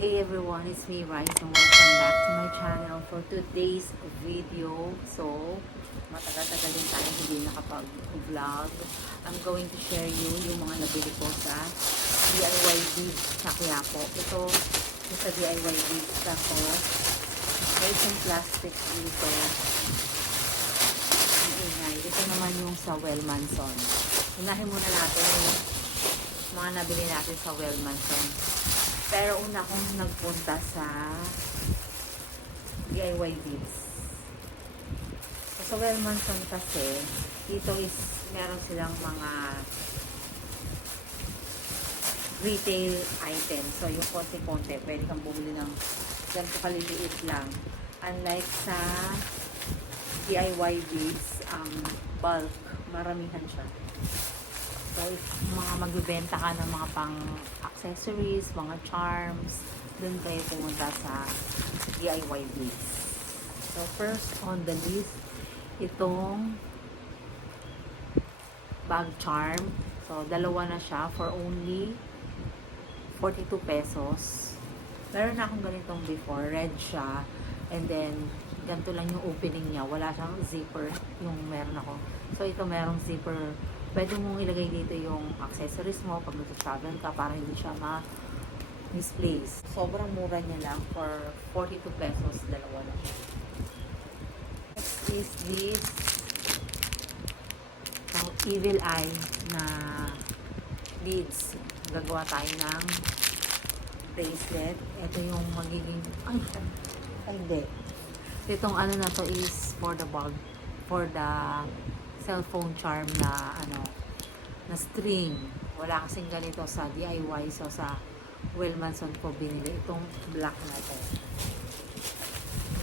Hey everyone, it's me Rice and welcome back to my channel for today's video. So, matagal-tagal din tayo hindi nakapag-vlog. I'm going to share you yung mga nabili ko sa DIY beads sa Quiapo. Ito yung sa DIY beads. Tapos, may isang plastic dito. Ang ingay. Ito naman yung sa Wellmanson. Unahin muna natin yung mga nabili natin sa Wellmanson. Pero una akong nagpunta sa DIY beads. So, sa Wellmanson kasi, dito is meron silang mga retail items. So, yung konti-konti, pwede kang bumili ng ganito kaliliit lang. Unlike sa DIY beads, bulk, maramihan siya. So, if mga magbibenta ka ng mga pang accessories, mga charms, dun kayo pumunta sa DIY beads. So, first on the list, itong bag charm. So, dalawa na siya for only 42 pesos. Meron na akong ganitong before. Red siya. And then, ganito lang yung opening niya. Wala siyang zipper yung meron ako. So, ito merong zipper. Pwede mong ilagay dito yung accessories mo pag nag-travel ka para hindi siya ma-misplace. Sobrang mura niya lang for 42 pesos. Dalawa lang. Next is this Evil Eye na beads. Gagawa tayo ng bracelet. Ito yung magiging ay hindi. Itong ano na to is for the bag, for the cellphone charm na na string. Wala kasing ganito sa DIY. So sa Wellmanson ko binili itong black na to.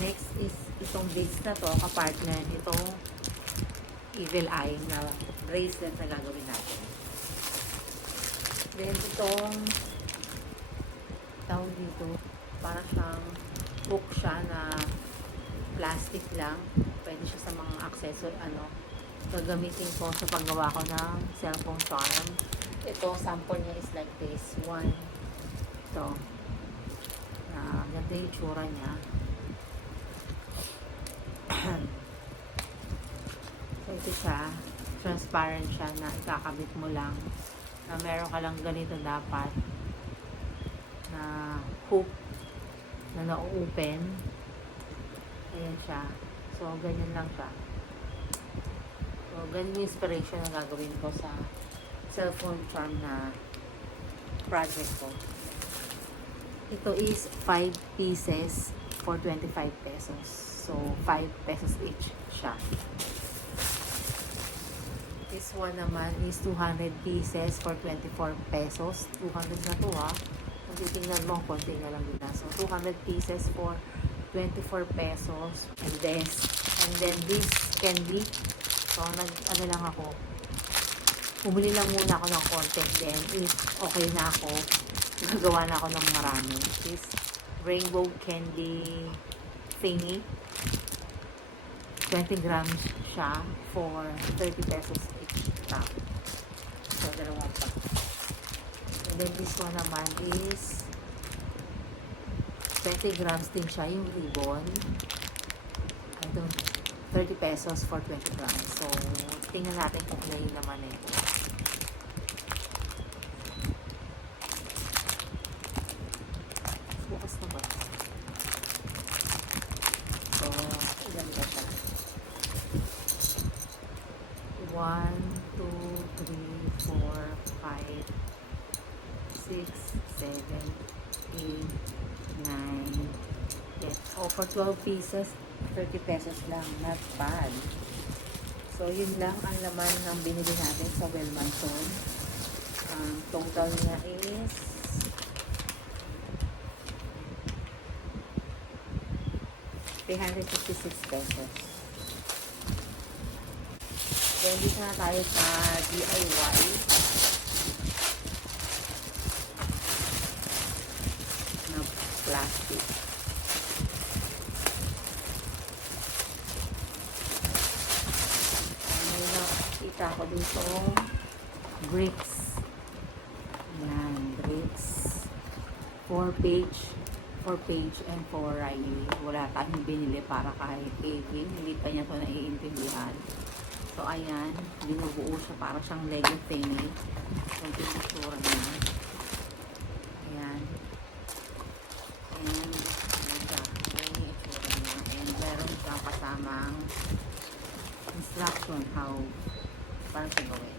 Next is itong beads na to, kapartner itong Evil Eye na bracelet na gagawin natin. Then itong tawag dito, para siyang hook siya na plastic lang. Pwede siya sa mga accessory gagamitin ko sa paggawa ko ng cellphone charm. Ito, sample niya is like this. One. Ito. Ganda yung tsura niya. So, ito siya. Transparent siya na ikakabit mo lang. Na meron ka lang ganito dapat. Na hook na na-open. Ayan siya. So, ganyan lang siya. So, ganyan yung inspiration na gagawin ko sa cellphone charm na project ko. Ito is 5 pieces for 25 pesos. So, 5 pesos each siya. This one naman is 200 pieces for 24 pesos. 200 na to ha. Kung titingnan mo, konti na lang din. So, 200 pieces for 24 pesos. And then this candy. So, lang ako. Bumili lang muna ako ng konti. Then, if okay na ako, gagawa na ako ng marami. This rainbow candy thingy. 20 grams siya for 30 pesos each pack. So, dalawa pa. And then, this one naman is 20 grams din siya, yung ribbon. Ito, 30 pesos for 20 grams. So, tingnan natin kung ano yung naman eh. Bukas na ba? So, ilan ba siya? 1, 2, 3, 4, 5, 6, 7, 8, 9, 10. Oh, for 12 pieces, 30 pesos lang. Not bad. So, yun lang ang laman ng binili natin sa Wellmanson. Ang total niya is 356 pesos. Then, dito na tayo sa DIY. Na plastic. Kita ko dito bricks. Yan, bricks. 4 page and 4 Riley. Wala tayong binili para kahit Kevin. Hindi pa niya ito naiintindihan. So, ayan. Binubuo siya para siyang Lego thingy. Kung pinasura niya. Ayan. And, ayan siya. Ayan yung itsura niya. And, meron siyang kasamang instruction how para siya gawin.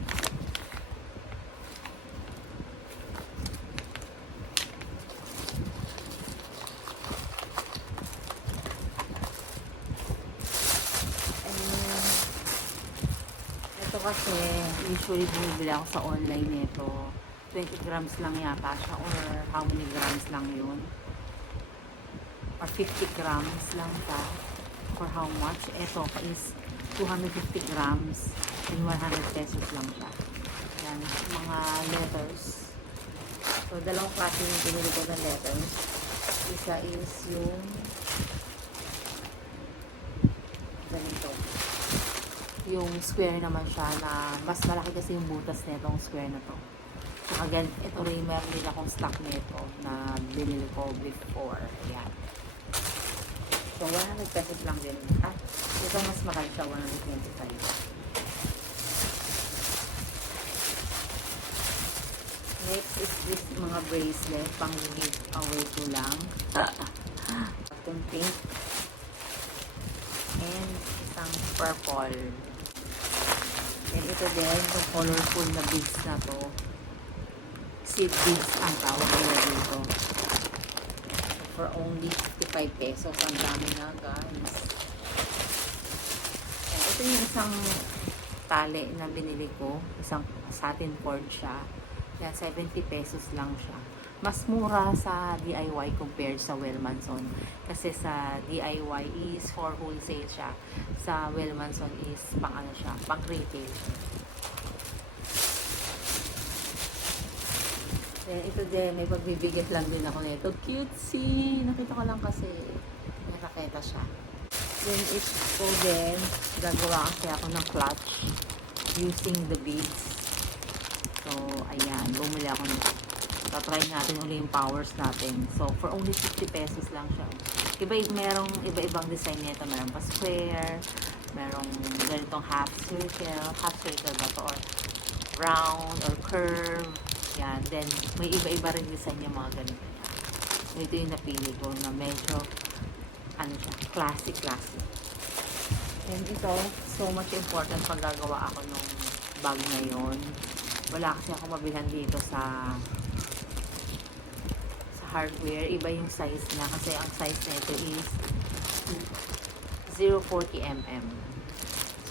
Ito kasi, usually bumibili ako sa online nito. 20 grams lang yata siya or how many grams lang yun. Or 50 grams lang siya. For how much? Ito is 250 grams and 100 pesos lang siya. Yan, mga letters. So, dalawang klase yung binili ko ng letters. Isa is yung ganito. Yung square naman siya na mas malaki kasi yung butas nitong square na to. So, again, ito rin meron din akong stock nito na binili ko before. Ayan. So, 100 pesos lang din. Ito mas mahal siya, 125. Next is this mga bracelet, pang give away ko lang. Itong pink. And isang purple. And ito din, yung colorful na beads na to. Seed beads ang tawag nila dito. For only 55 pesos. Ang dami na, guys. And ito yung isang tali na binili ko. Isang satin cord siya. Yan, 70 pesos lang siya. Mas mura sa DIY compared sa Wellmanson. Kasi sa DIY is for wholesale siya. Sa Wellmanson is pang ano siya, pang retail. Then, ito din, may pagbibigit lang din ako nito. Cutesy! Nakita ko lang kasi nakakita siya. Then, ito din, gagawa kasi ako ng clutch using the beads. So, ayan, bumili ako nito. Try natin ulit yung powers natin. So, for only 50 pesos lang siya. Merong iba-ibang design nito. Meron pa square, merong ganitong half circle ba to, or round, or curve. Yan. Then, may iba-iba rin design yung mga ganito. So, ito yung napili ko na medyo, ano siya, classic. And ito, so much important pag gagawa ako ng bag ngayon. Wala kasi ako mabilhan dito sa hardware. Iba yung size niya kasi ang size nito is 0.40 mm.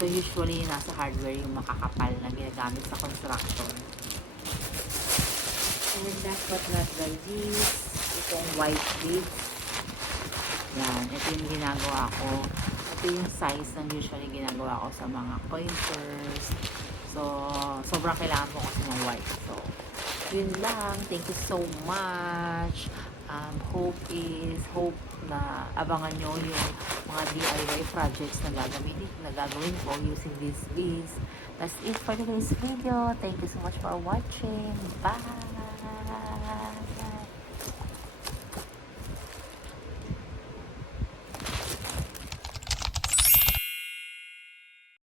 So, usually, nasa hardware yung makakapal na ginagamit sa construction. And last but not the least, itong white beads. Yan, ito yung ginagawa ko. Ito yung size ng usually ginagawa ko sa mga coin purse. So, sobrang kailangan ko kasi ng white. So, yun lang. Thank you so much. Hope na abangan nyo yung mga DIY projects na gagawin ko using these beads. That's it for today's video. Thank you so much for watching. Bye!